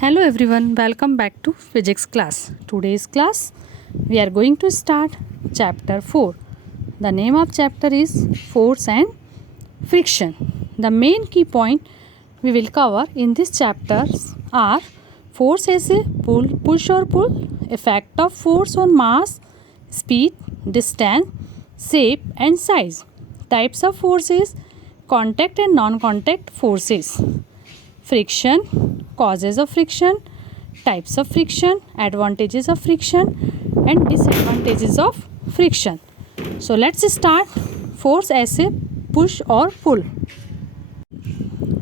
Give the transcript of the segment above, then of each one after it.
Hello everyone, welcome back to physics class. Today's class we are going to start chapter 4. The name of chapter is force and friction. The main key point we will cover in this chapters are force as a push or pull, effect of force on mass, speed, distance, shape and size. Types of forces, contact and non-contact forces. Friction, causes of friction, types of friction, advantages of friction and disadvantages of friction. So let's start force as a push or pull.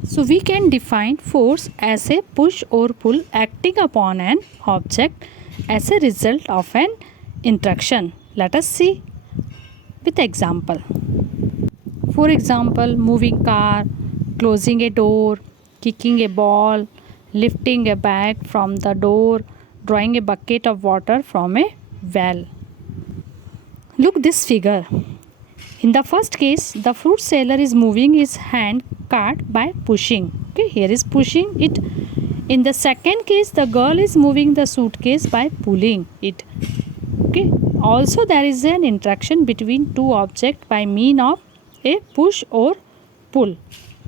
So we can define force as a push or pull acting upon an object as a result of an interaction. Let us see with example. For example, moving car, closing a door, kicking a ball, lifting a bag from the door, drawing a bucket of water from a well. Look this figure. In the first case, the fruit seller is moving his hand cart by pushing. Okay, here is pushing it. In the second case, the girl is moving the suitcase by pulling it. Okay, also there is an interaction between two objects by means of a push or pull.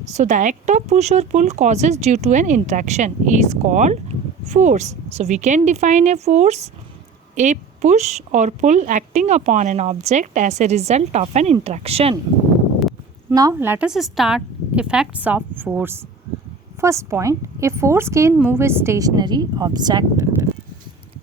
So the act of push or pull causes due to an interaction is called force. So we can define a force, a push or pull acting upon an object as a result of an interaction. Now let us start effects of force. First point, a force can move a stationary object.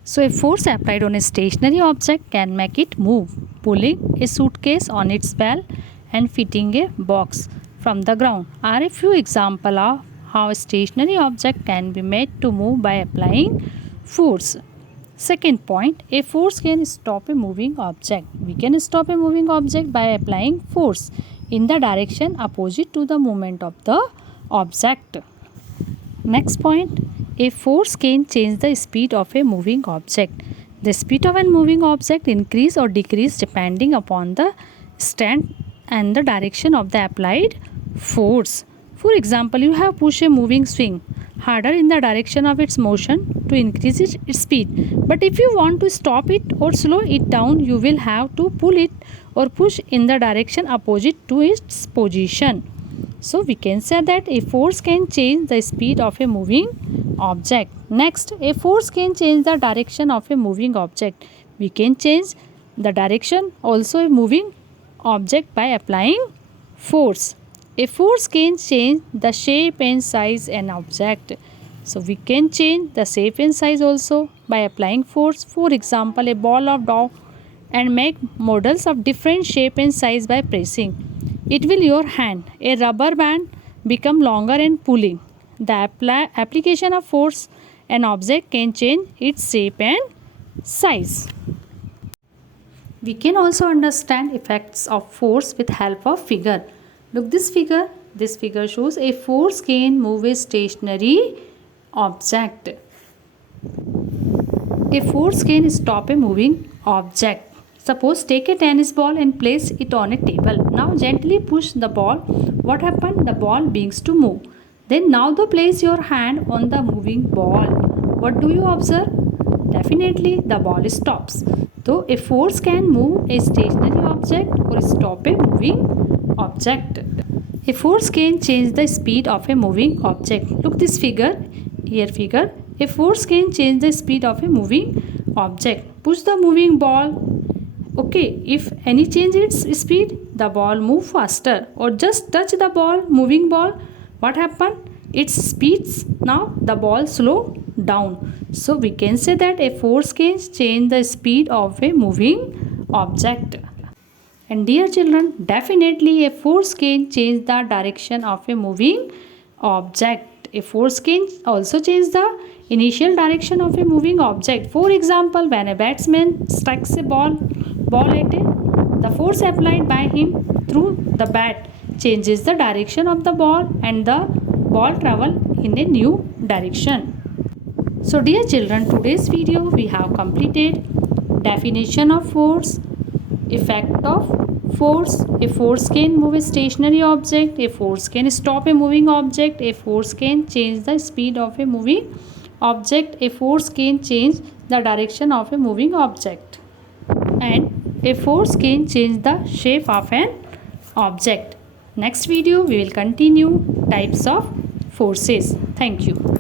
So a force applied on a stationary object can make it move, pulling a suitcase on its bell and fitting a box from the ground are a few examples of how a stationary object can be made to move by applying force. Second point, a force can stop a moving object. We can stop a moving object by applying force in the direction opposite to the movement of the object. Next point, a force can change the speed of a moving object. The speed of a moving object increase or decrease depending upon the stand and the direction of the applied force. For example, you have pushed a moving swing harder in the direction of its motion to increase its speed. But if you want to stop it or slow it down, you will have to pull it or push in the direction opposite to its position. So we can say that a force can change the speed of a moving object. Next, a force can change the direction of a moving object. We can change the direction also a moving object by applying force. A force can change the shape and size an object. So we can change the shape and size also by applying force. For example, a ball of dough and make models of different shape and size by pressing. It will your hand. A rubber band become longer and pulling. The application of force an object can change its shape and size. We can also understand effects of force with help of figure. Look this figure. This figure shows a force can move a stationary object. A force can stop a moving object. Suppose take a tennis ball and place it on a table. Now gently push the ball. What happened? The ball begins to move. Then now place your hand on the moving ball. What do you observe? Definitely the ball stops. So a force can move a stationary object or stop a moving object. A force can change the speed of a moving object. Look this figure. Here figure. A force can change the speed of a moving object. Push the moving ball. Okay, if any change its speed, the ball move faster. Or just touch the ball, moving ball. What happened? Its speeds. Now the ball slow down. So we can say that a force can change the speed of a moving object. And dear children, definitely a force can change the direction of a moving object. A force can also change the initial direction of a moving object. For example, when a batsman strikes a ball at it, the force applied by him through the bat changes the direction of the ball and the ball travel in a new direction. So dear children, today's video we have completed definition of force, effect of force. A force can move a stationary object, a force can stop a moving object, a force can change the speed of a moving object, a force can change the direction of a moving object, and a force can change the shape of an object. Next video we will continue types of forces. Thank you.